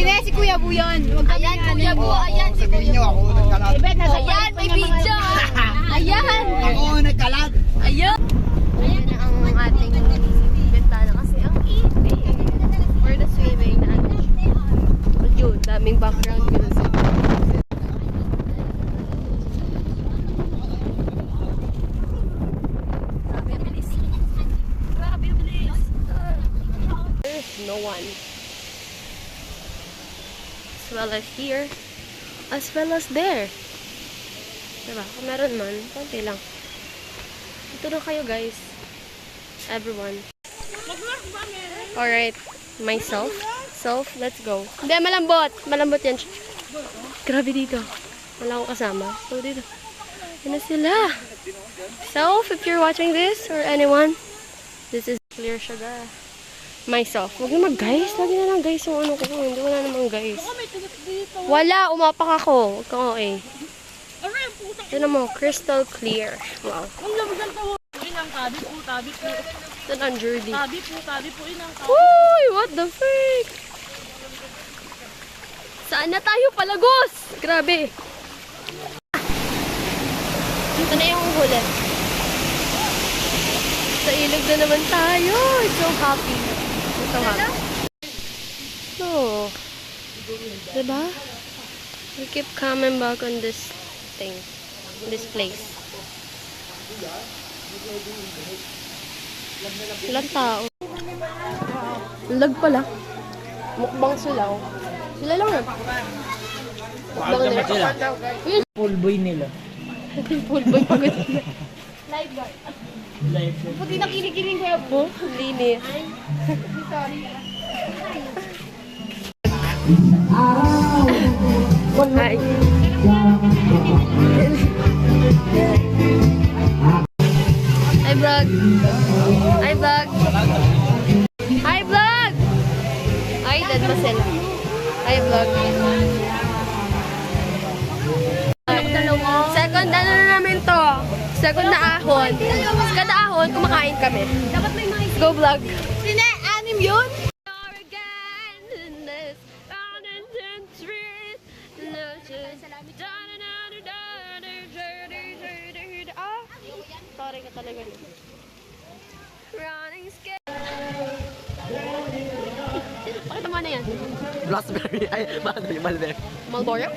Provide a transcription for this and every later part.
Hindi, si Kuya Bu yun. Ayan, Kuya Bu. Ayan, si Kuya Sabihin nyo, ako nagkalat. Ayan, may video. Ayan. Ako nagkalat. Ayan. Ayan na ang ating bintana kasi ang init. For the swimming na ano. Yun, daming background music. Grabe ang bilis. Grabe ang bilis. There's no one. As well as here. As well as there. Diba? Kung meron man, konti lang. Ito na kayo guys. Everyone. Alright. Myself. Self, let's go. Hindi, malambot. Malambot yan. Grabe dito. Wala akong kasama. So, dito. Yan na sila. Self, if you're watching this, or anyone, this is Clear Sugar. Myself. Huwag naman guys. Lagi na lang guys yung ano ko. Hindi, wala naman guys. Wala. Umapak ako. Huwag kang okay. Ito mo. Crystal clear. Wow. Ito na ang Jordy. Uy! What the freak? Saan na tayo palagos? Grabe. Ito na yung huli. Sa ilog na naman tayo. I'm so happy. I'm so happy. Oh. Diba? We keep coming back on this thing. This place. Ilang tao. Lag pala. Mukbang sila. Sila lang yan. Mukbang nila. Full boy nila. Full boy pagod nila. Lifeguard. Lifeguard. Puti na kinikiling Kuya Bu. Linis. Sorry. Hi. Hi vlog. Hi vlog. Hi vlog. Ay, dead pa sila. Hi vlog. Second ano na namin to. Second na ahon. Kada ahon, kumakain kami. Dapat may mga Go vlog. Sine, anim yun? Sorry ka talaga niya. Running scared. Pakita mo na yan. Raspberry. Ay, paano yung Malbec? Malboro?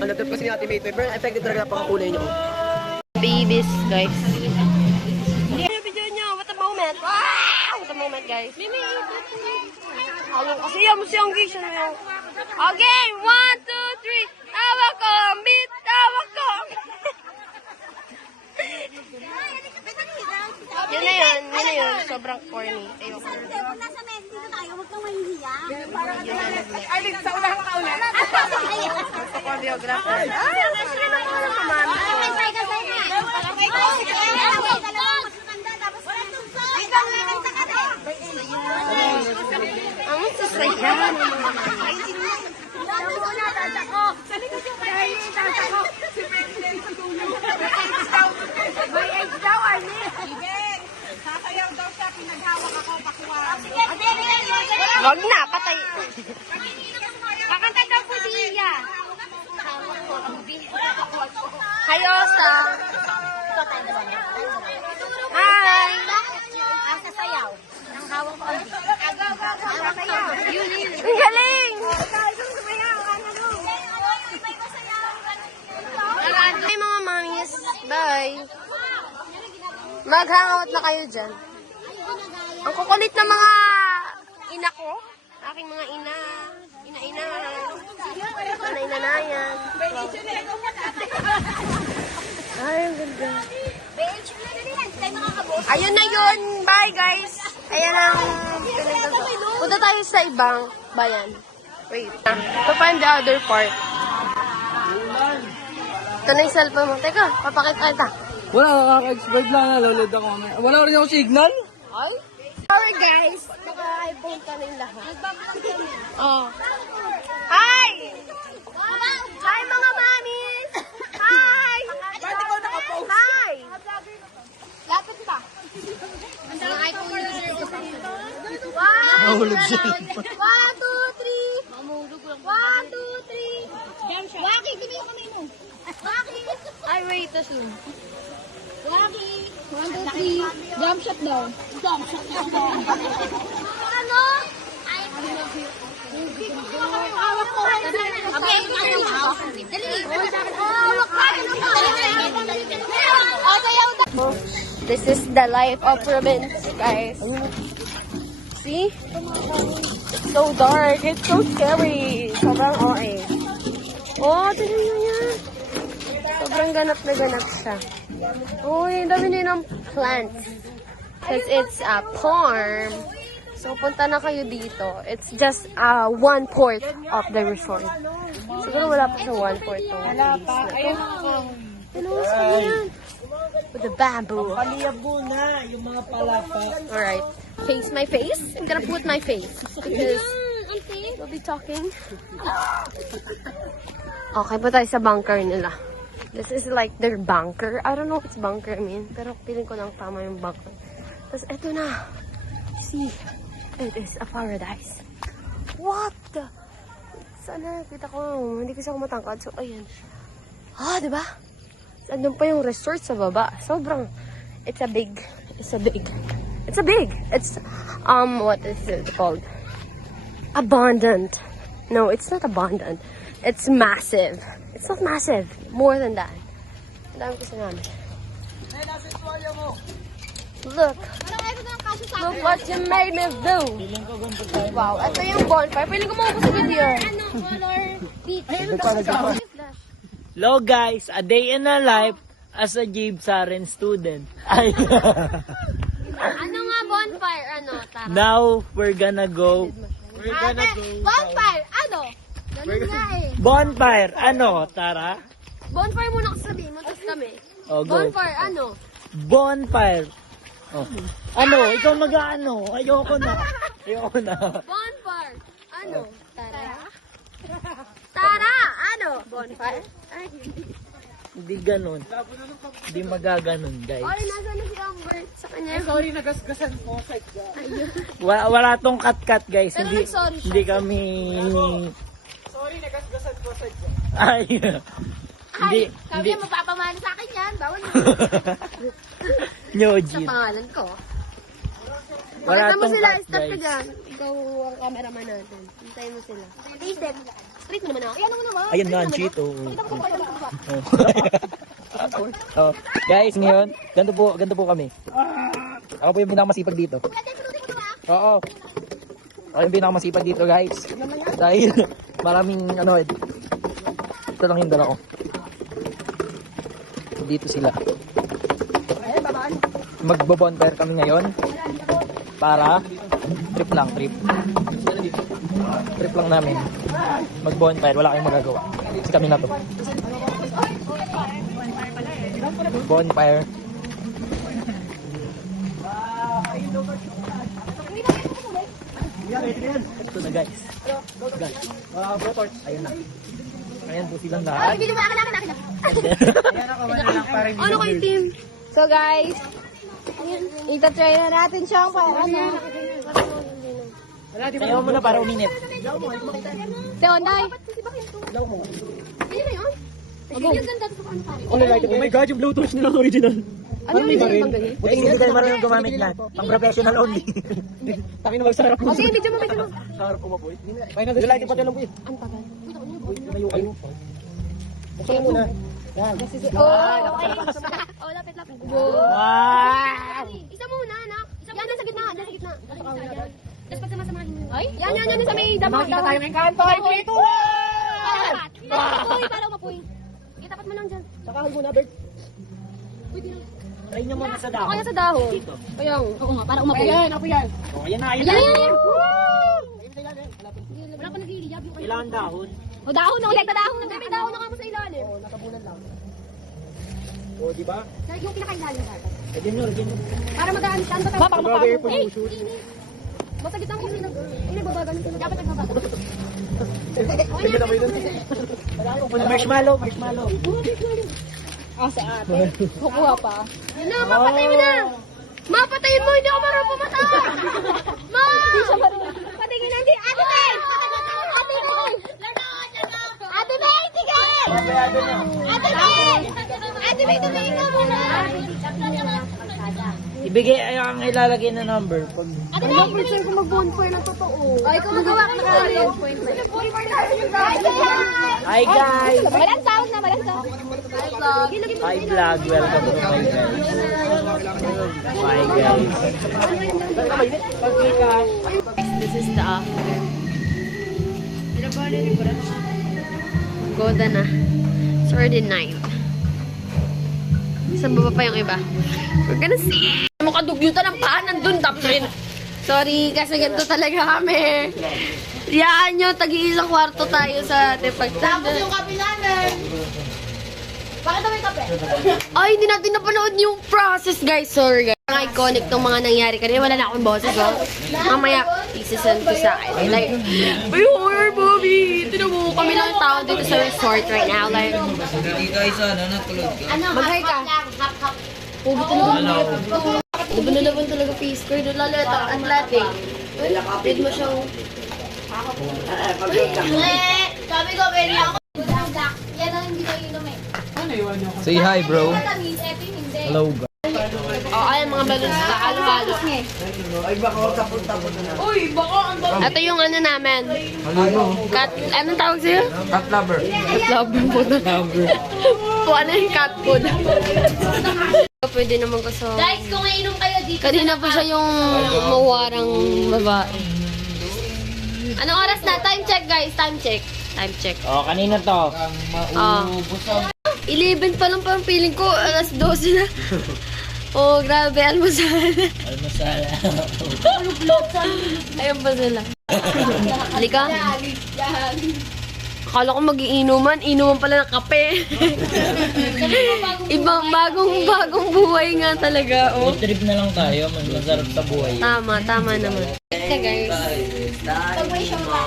Ano trip kasi ni Ate May. Pero effective talaga pangkulay niyo. Babies, guys. Yung video nyo. What a moment. Wow! What a moment, guys. Ayaw kasi yan mo siyang guys. Okay, 1, 2, 3. Tawa ko! Meet! Tawa ko! Yun na yun. Yun na yun. Sobrang corny. Ayoko. Kung nasa mess dito tayo, huwag kang mahihiya. Ay, sa unahan ka ulit. Sa choreographer. Ay, ang kasi na mga kamami. Ang sasaya. Wag na, patay. Kakanta daw po siya. Hayosa. Hi. Ang sasayaw. Ang hawak ko. Ang galing. Hi mga mamis. Bye. Mag-hangout na kayo dyan. Ang kukulit na mga ina ko. Aking mga ina. Ina-ina. Ina-ina-nayan. Ay, ang ganda. Ayun na yun. Bye, guys. Ayan ang pinagdagawa. Punta tayo sa ibang bayan. Wait. To find the other part. Ito na yung cellphone mo. Teka, papakita kita. Wala, nakaka-expert lang. Nalolod ako. Wala rin ako signal. Ay? Sorry, guys. Naka-iPhone ka na yung lahat. Oh. Hi! Hi, mga mamis! Hi! Hi! Lapit pa. Ang iPhone user. Wow! Mahulog siya. 1, 2, 3. Mahulog lang. wait, to zoom. Lucky. 1, 2, 3. Jump shot daw. Jump shot. Ano? Hawak ko. Okay, dali. Hawak ka. This is the life of province, guys. See? It's so dark. It's so scary. Sobrang OA. Oh, tignan nyo yan. Sobrang ganap na ganap siya. Oh, yung dami nyo ng plants. Because it's a farm. So, punta na kayo dito. It's just 1/4 of the resort. Siguro wala pa sa 1/4 to. Wala pa. Ayun. Ano yan? With the bamboo. Paliyabo na yung mga palapa. Alright. Face my face. I'm gonna put my face. Because we'll be talking. Okay, pa tayo sa bunker nila. This is like their bunker. I don't know if it's bunker, I mean. Pero feeling ko lang tama yung bunker. Tapos eto na. See? It is a paradise. What the? Sana, kita ko. Hindi kasi ako matangkad. So, ayan. Ah, diba? Andun pa yung resort sa baba. Sobrang, it's a big, what is it called? Abundant. No, it's not abundant. It's massive. It's not massive. More than that. Ang dami ko sinabi. Look. Look what you made me do. Wow, ito yung bonfire. Piling ko maupo sa video. Hello guys, a day in a life as a Jeep Saren student. Ay. Ano nga bonfire? Ano? Tara. Now we're gonna go. Bonfire. Ano? Ganun nga eh. Bonfire. Ano, Tara? Bonfire muna kasi sabihin mo, tapos kami. Oh, go. Bonfire, ano? Bonfire. Oh. Ano? Ikaw mag-ano? Ayoko na. Bonfire, ano? Tara. Tara, ano? Bonfire? Ay, Hindi ganun. Hindi magaganon, guys. Oy, nasa na si Amber? Sa kanya. Sorry, nagasgasan po. Wala tong cut-cut, guys. Pero Hindi, nag-sorry siya. hindi kami... Sorry, nagasgasan po sa Ay. Hindi. Sabi niya, magpapamana sa akin yan. Bawal mo. Nyo, Sa Jeep. pangalan ko. Wala Pakita mo tong sila, cut, stop ka guys. dyan. Ikaw ang cameraman natin. Hintayin mo sila. Taste them. Straight naman ako. Ayan naman naman. Ayun nga, cheat. Oh. Oh. Guys, ngayon, ganito po kami. Ako po yung pinakamasipag dito. Oo. Ako yung pinakamasipag dito, guys. Dahil maraming ano, ito lang yung dala ko. Dito sila. Magbo-bonfire kami ngayon para trip lang. Trip lang namin. Mag-bonfire, wala kayong magagawa. Kasi kami na to. Bonfire. Ito na guys. Ayun na. Ayan po silang lahat. Video mo, akin. Ano kayo, team? So guys, itatry na natin siyang ano. Ayaw mo na para uminit. Si Onday. Oh my God, yung Bluetooth nila original. Ano yung isang panggali? Buti hindi tayo marunong gumamit yan. Pang professional only. Takin na magsarap mo. Okay, video mo. Sarap ko mabuhay. Kaya na gusto natin pati lang po yun. Ang tagal. Layo kayo. Buksan mo na. Yan. Oh, lapit. Wow! Isa muna, anak. Yan, nasa gitna. Tapos pag samasamahin mo. Ay? Yan, sa may damo. Kita tayo ng kanto. Ay, prito! Para umapoy. Itapat mo lang dyan. Sakahan mo na, Bert. Try nyo muna sa O dahon. kaya sa dahon. Kaya, oo nga, para umapoy. Ayan, ako yan. Oh, ayan na. Yan. Wala pa nag-iiliyab. Kailangan dahon. O dahon na ulit, dahon na. May dahon na nga mo sa ilalim. Oh, nakabulan lang. Oh, di ba? Yung pinakailalim natin. Lagyan nyo. Para magaan siya. Ano ba tayo? Grabe yung pollution. Basta gitna ko sila. Ini babagan ko. Dapat nagbabago. Tingnan na mo yun. Marshmallow. Sa atin. Kukuha pa. Yan na, mapatay mo na. Mapatayin mo, hindi ako marunong pumatay. Ma! Patingin na din. Ate May! Ate May! Ate May! Tigil! Ate May! Ate, may tumingin ka muna. Ibigay ay ang ilalagay na number. Pag... Ate, may tumingin ka mag-bonfire na totoo. Ay, kung magawa ka na Hi guys! Walang sound na, walang sound. Hi vlog! Welcome to my guys. Hi guys. This is the after. Goda na. It's already 9. Saan baba pa yung iba? We're gonna see. Makadugyutan ng paa nandun. Tapos rin. Sorry, kasi ganito talaga kami. Yaan nyo, tag-iisang kwarto tayo sa ating pagtanda. Tapos yung kape namin. Bakit na may kape? Ay, hindi natin napanood yung process, guys. Sorry, guys. Ang iconic tong mga nangyari kanina. Wala na akong boses, oh. Mamaya, isasend ko sa akin. Like, ay, horror movie! Tinan mo, kami lang yung tao dito sa resort right now. Like, Dito ay sana, natulog ka. mag-hi ka. Pugo talaga. Laban talaga face ko. Lalo ito, athletic. Read mo siyang... Sabi ko, pwede ako. Yan ang hindi ko inom eh. Say hi bro. Matamis, eto yung hindi. Hello guys. Oh, ay, mga balloons na halo-halo. Ito yung ano namin. Cat, anong tawag sa'yo? Cat lover. Cat lover po na. Po, ano yung cat food? Pwede naman ko sa... Guys, kung inom kayo dito. Kanina pa siya yung mawarang babae. Anong oras na? Time check, guys. Time check. Time check. Oh, kanina to. 11 pa lang parang feeling ko. Alas 12 na. Oh, grabe. Almusal. Almusal. Ayun pa sila. Halika. Akala ko mag-iinuman. Inuman pala ng kape. Ibang bagong buhay nga talaga. Oh. Food trip na lang tayo. Masarap sa buhay. Tama naman. Ito guys.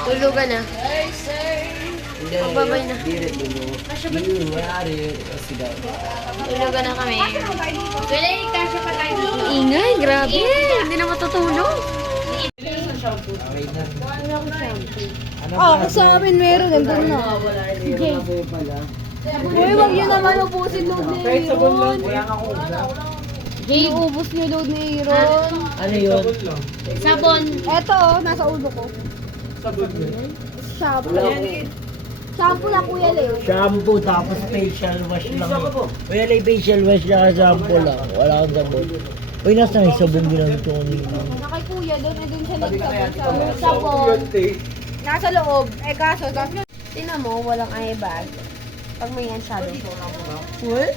Tulugan na. Pagbabay na. Tulugan na kami. Ingay, grabe. Hindi na matutulog. Ako sa amin meron, nandun na. Uy, wag yun naman ubusin load ni Aaron. Jay, ubus niyo load ni Aaron. Ano yun? Sabon. Eto, nasa ulo ko. Shampoo. Shampoo na Kuya Leo. Shampoo tapos facial wash lang. Kuya Lay, facial wash lang, shampoo lang. Wala kang sabon. Uy, nasa may sabon ginamit ko kanina. Kay Kuya, doon siya nagsabon. Sabon. Nasa loob. Eh kaso, Tingnan mo, walang eye bag. Pag may yan shadow. What?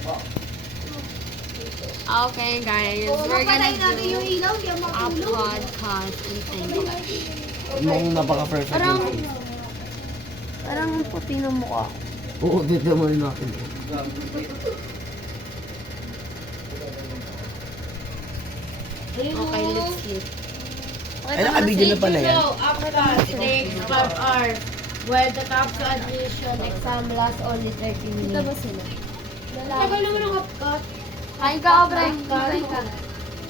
Okay, guys. We're gonna natin yung ilaw, yung a makulong. podcast in English. Mong napaka-perfect. Parang puti ng mukha. Oo, dito mo rin natin. Okay, let's sleep. Ay, nakabidyo na pala yan. Takes 5 hours. Where the capsule admission exam lasts only 30 minutes. Ito ba sila? Tagal naman ang upcut. Kain ka, Obreng. Kain ka.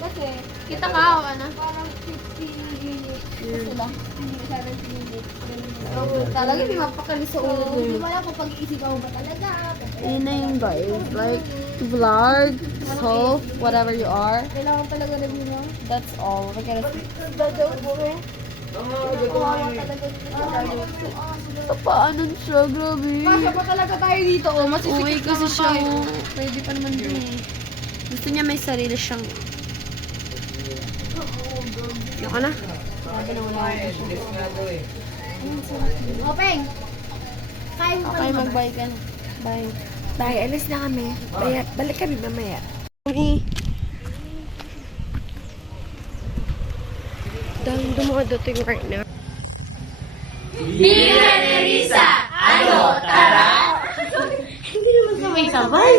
Kasi, Kita ka, o ano? parang 50 minutes. Sila. 70 minutes. Talaga, di mapakali sa ulo. Hindi mo alam kung pag-iisigaw ba talaga. Yun na yung guys. Like, vlog, solve, whatever you are. Kailangan talaga rin yun. That's all. We're gonna sleep. Dadawin mo. Kawawa talaga. Paano siya? Grabe. Kasya pa talaga tayo dito. Oh, Uwi masisikip kasi naman siya. tayo. Pwede pa naman dun eh. Gusto niya may sarili siyang... Yoko na. Openg! Kain mo Okay, mag-bye ka na. Bye. Bye, alis na kami. Balik kami mamaya. Dahil dumadating right now. Ano? Tara! Hindi naman kami sabay.